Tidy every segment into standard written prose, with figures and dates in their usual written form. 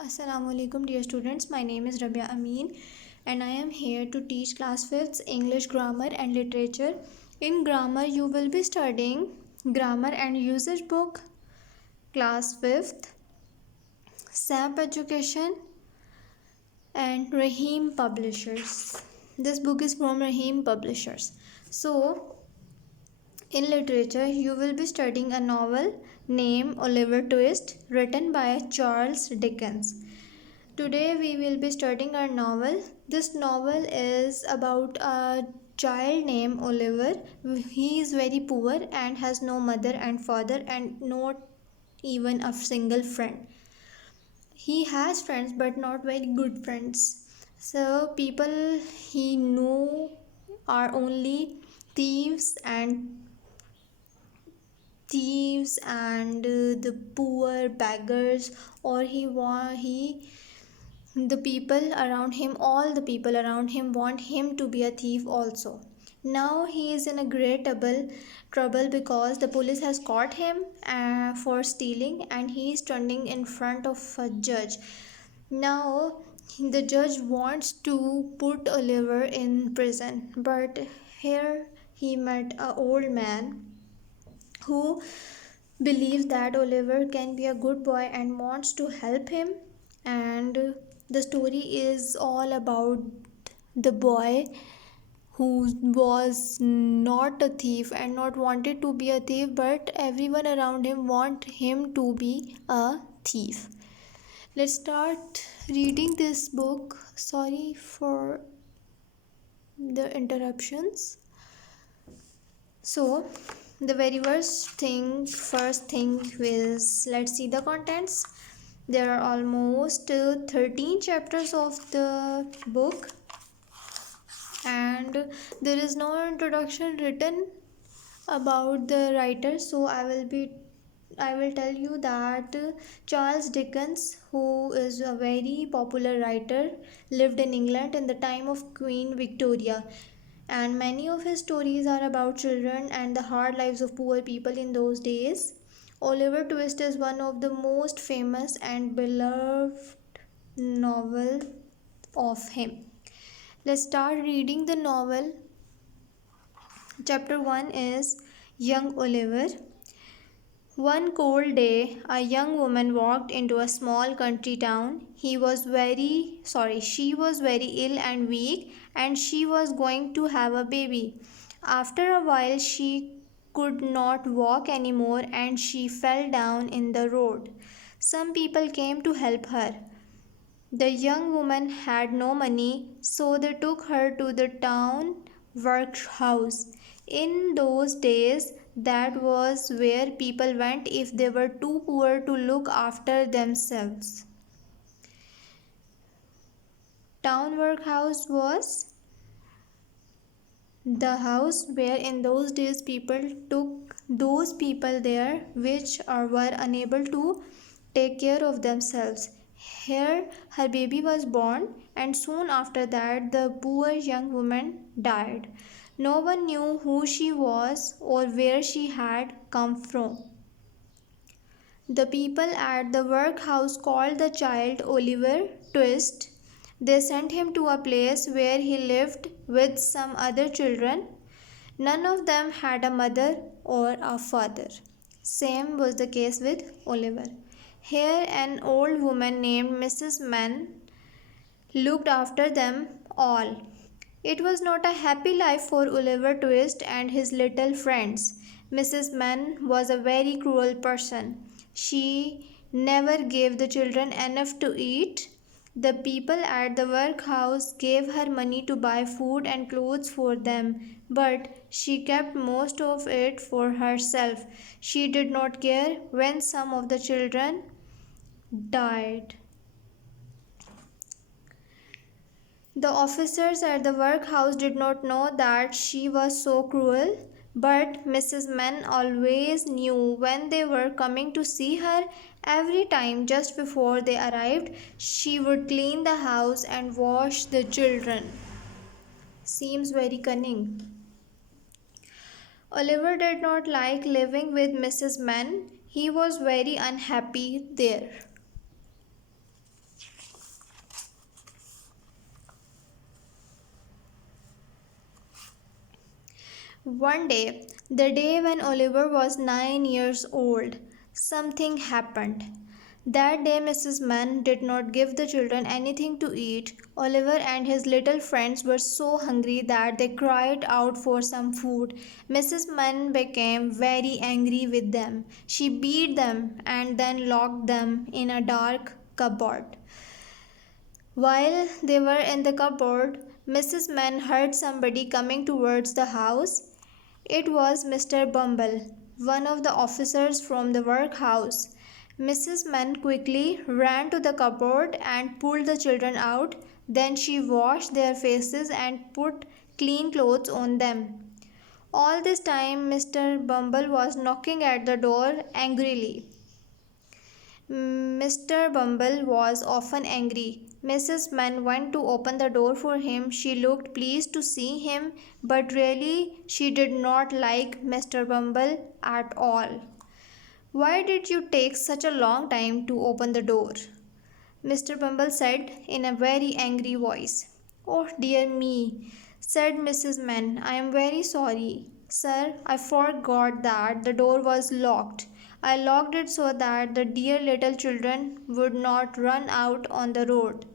Assalamualaikum dear students, my name is Rabia Amin and I am here to teach class 5th English grammar and literature. In grammar you will be studying grammar and usage book, class 5th, SAP education and Rahim Publishers. This book is from Rahim Publishers. So in literature you will be studying a novel named Oliver Twist written by Charles Dickens. Today we will be studying our novel. This novel is about a child named Oliver. He is very poor and has no mother and father and not even a single friend. He has friends but not very good friends. So people he know are only thieves and the poor beggars, or the people around him, all the people around him want him to be a thief also. Now he is in a great trouble because the police has caught him for stealing and he is standing in front of a judge. Now the judge wants to put Oliver in prison, but here he met a old man who believes that Oliver can be a good boy and wants to help him. And the story is all about the boy who was not a thief and not wanted to be a thief, but everyone around him want him to be a thief. Let's start reading this book. Sorry for the interruptions. So the very first thing is, let's see the contents. There are almost 13 chapters of the book and there is no introduction written about the writer, so I will tell you that Charles Dickens, who is a very popular writer, lived in England in the time of Queen Victoria, and many of his stories are about children and the hard lives of poor people in those days. Oliver Twist is one of the most famous and beloved novel of him. Let's start reading the novel. Chapter 1 is Young Oliver. One cold day, a young woman walked into a small country town. She was very ill and weak, and she was going to have a baby. After a while, she could not walk anymore and she fell down in the road. Some people came to help her. The young woman had no money, so they took her to the town workhouse. In those days, that was where people went if they were too poor to look after themselves. Town workhouse was the house where in those days people took those people there which were unable to take care of themselves. Here her baby was born, and soon after that the poor young woman died. No one knew who she was or where she had come from. The people at the workhouse called the child Oliver Twist. They sent him to a place where he lived with some other children. None of them had a mother or a father. Same was the case with Oliver. Here an old woman named Mrs. Mann looked after them all. It was not a happy life for Oliver Twist and his little friends. Mrs. Mann was a very cruel person. She never gave the children enough to eat. The people at the workhouse gave her money to buy food and clothes for them, but she kept most of it for herself. She did not care when some of the children died. The officers at the workhouse did not know that she was so cruel, but Mrs. Mann always knew when they were coming to see her. Every time just before they arrived, she would clean the house and wash the children. Seems very cunning. Oliver did not like living with Mrs. Mann. He was very unhappy there. One day, the day when Oliver was 9 years old, something happened. That day, Mrs. Mann did not give the children anything to eat. Oliver and his little friends were so hungry that they cried out for some food. Mrs. Mann became very angry with them. She beat them and then locked them in a dark cupboard. While they were in the cupboard, Mrs. Mann heard somebody coming towards the house. It was Mr. Bumble, one of the officers from the workhouse. Mrs. Mann quickly ran to the cupboard and pulled the children out. Then she washed their faces and put clean clothes on them. All this time, Mr. Bumble was knocking at the door angrily. Mr. Bumble was often angry. Mrs. Mann went to open the door for him. She looked pleased to see him, but really she did not like Mr. Bumble at all. "Why did you take such a long time to open the door?" Mr. Bumble said in a very angry voice. "Oh dear me," said Mrs. Mann. "I am very sorry. Sir, I forgot that the door was locked. I locked it so that the dear little children would not run out on the road."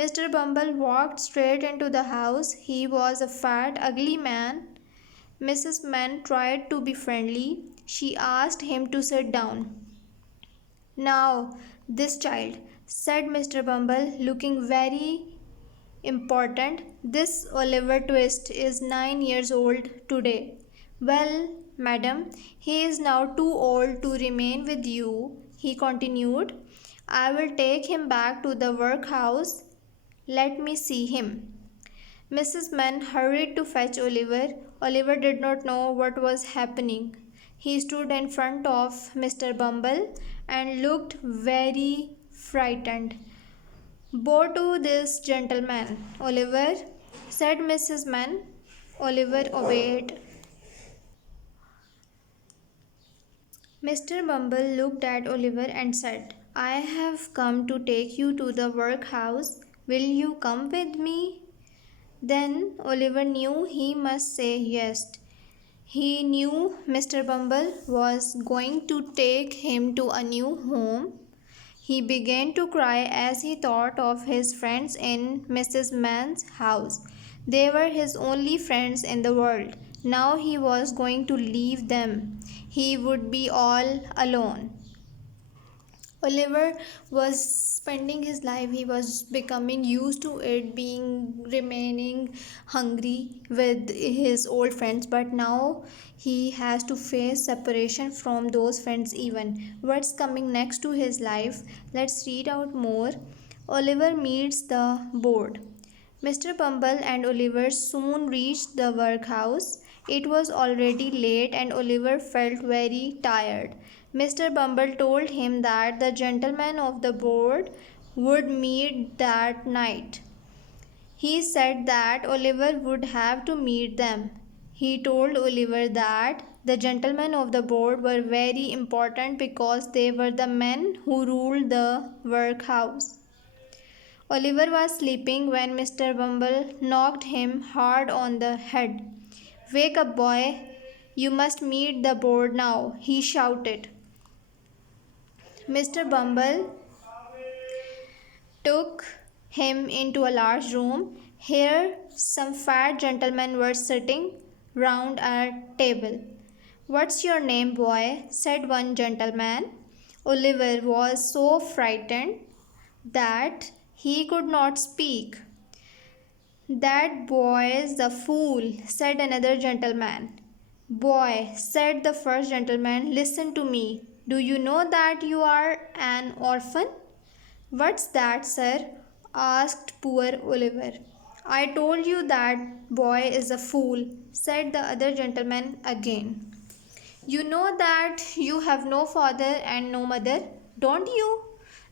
Mr. Bumble walked straight into the house. He was a fat, ugly man. Mrs. Mann tried to be friendly. She asked him to sit down. "Now, this child," said Mr. Bumble, looking very important. "This Oliver Twist is 9 years old today." "Well, madam, he is now too old to remain with you," he continued. "I will take him back to the workhouse. Let me see him." Mrs. Mann hurried to fetch Oliver. Oliver did not know what was happening. He stood in front of Mr. Bumble and looked very frightened. "Bow to this gentleman, Oliver," said Mrs. Mann. Oliver obeyed. Mr. Bumble looked at Oliver and said, "I have come to take you to the workhouse. Will you come with me?" Then Oliver knew he must say yes. He knew Mr. Bumble was going to take him to a new home. He began to cry as he thought of his friends in Mrs. Mann's house. They were his only friends in the world. Now he was going to leave them. He would be all alone. Oliver was spending his life, he was becoming used to it, remaining hungry with his old friends, but now he has to face separation from those friends even. What's coming next to his life? Let's read out more. Oliver meets the board. Mr. Bumble and Oliver soon reached the workhouse. It was already late and Oliver felt very tired. Mr. Bumble told him that the gentleman of the board would meet that night. He said that Oliver would have to meet them. He told Oliver that the gentlemen of the board were very important because they were the men who ruled the workhouse. Oliver was sleeping when Mr. Bumble knocked him hard on the head. "Wake up, boy. You must meet the board now," he shouted. Mr. Bumble took him into a large room. Here, some fat gentlemen were sitting round a table. "What's your name, boy?" said one gentleman. Oliver was so frightened that he could not speak. "That boy's a fool," said another gentleman. "Boy," said the first gentleman, "listen to me. Do you know that you are an orphan?" "What's that, sir?" asked poor Oliver. "I told you that boy is a fool," said the other gentleman again. "You know that you have no father and no mother, don't you?"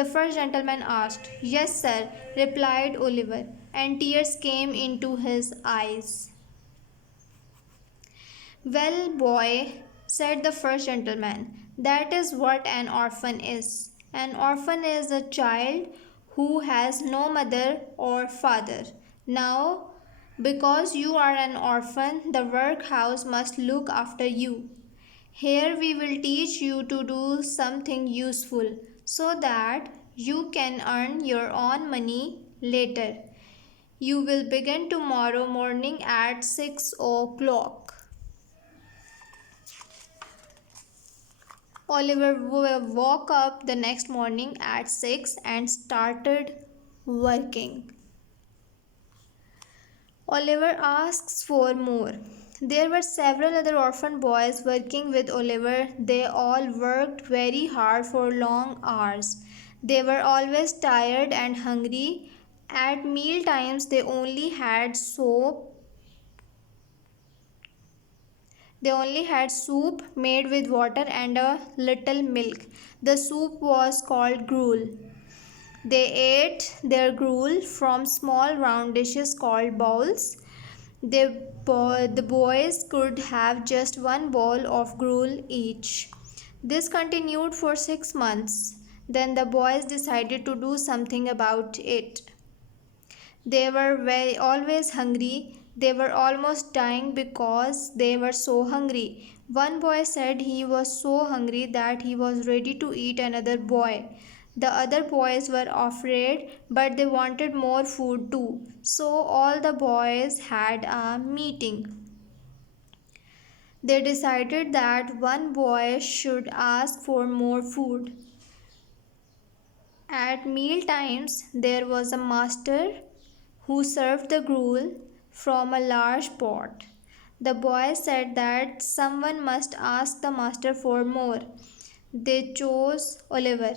the first gentleman asked. "Yes, sir," replied Oliver, and tears came into his eyes. "Well, boy," said the first gentleman, "that is what an orphan is. An orphan is a child who has no mother or father. Now, Because you are an orphan, the workhouse must look after you. Here we will teach you to do something useful so that you can earn your own money later. You will begin tomorrow morning at 6 o'clock. Oliver woke up the next morning at 6 and started working. Oliver asks for more. There were several other orphan boys working with Oliver. They all worked very hard for long hours. They were always tired and hungry. At meal times, they only had soup made with water and a little milk. The soup was called gruel. They ate their gruel from small round dishes called bowls. The boys could have just one bowl of gruel each. This continued for 6 months. Then the boys decided to do something about it. They were always hungry. They were almost dying because they were so hungry. One boy said he was so hungry that he was ready to eat another boy. The other boys were afraid, but they wanted more food too. So all the boys had a meeting. They decided that one boy should ask for more food. At meal times, there was a master who served the gruel from a large pot. The boy said that someone must ask the master for more. They chose Oliver.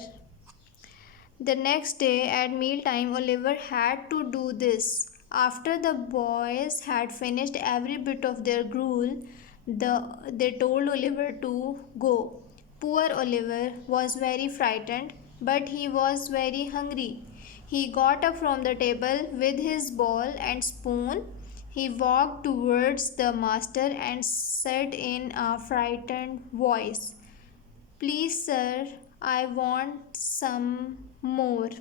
The next day at mealtime, Oliver had to do this. After the boys had finished every bit of their gruel, they told Oliver to go. Poor Oliver was very frightened, but he was very hungry. He got up from the table with his bowl and spoon. He walked towards the master and said in a frightened voice, "Please, sir, I want some more."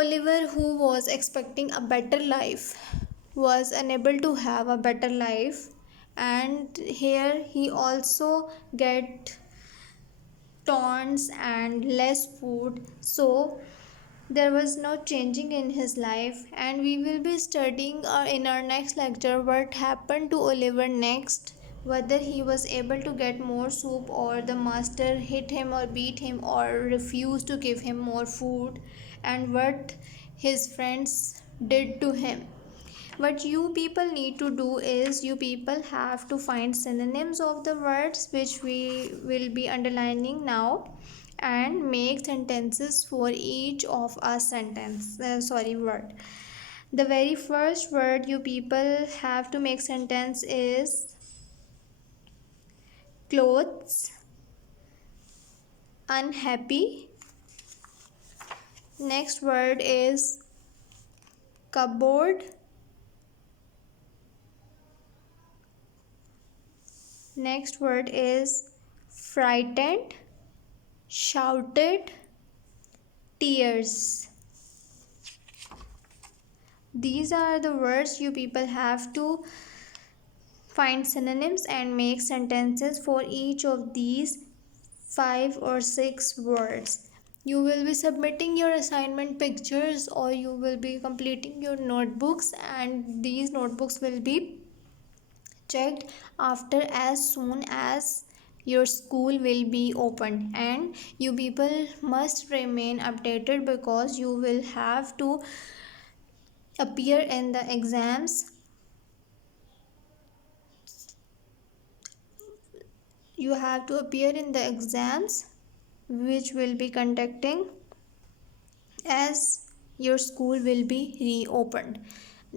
Oliver, who was expecting a better life, was unable to have a better life, and here he also get taunts and less food. So there was no changing in his life, and we will be studying in our next lecture what happened to Oliver next, whether he was able to get more soup or the master hit him or beat him or refused to give him more food, and what his friends did to him. What you people need to do is you people have to find synonyms of the words which we will be underlining now, and make sentences for each of a word. The very first word you people have to make sentence is clothes, unhappy. Next word is cupboard. Next word is frightened, shouted, tears. These are the words you people have to find synonyms and make sentences for each of these 5 or 6 words. You will be submitting your assignment pictures or you will be completing your notebooks, and these notebooks will be checked after as soon as your school will be opened, and you people must remain updated because you will have to appear in the exams. You have to appear in the exams which will be conducting as your school will be reopened.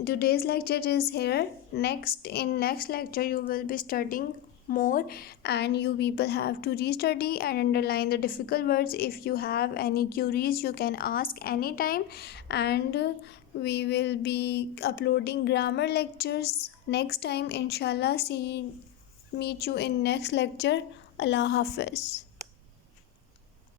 Today's lecture is here. Next lecture you will be studying more, and you people have to restudy and underline the difficult words. If you have any queries you can ask anytime, and we will be uploading grammar lectures next time inshallah. Meet you in next lecture. Allah Hafiz.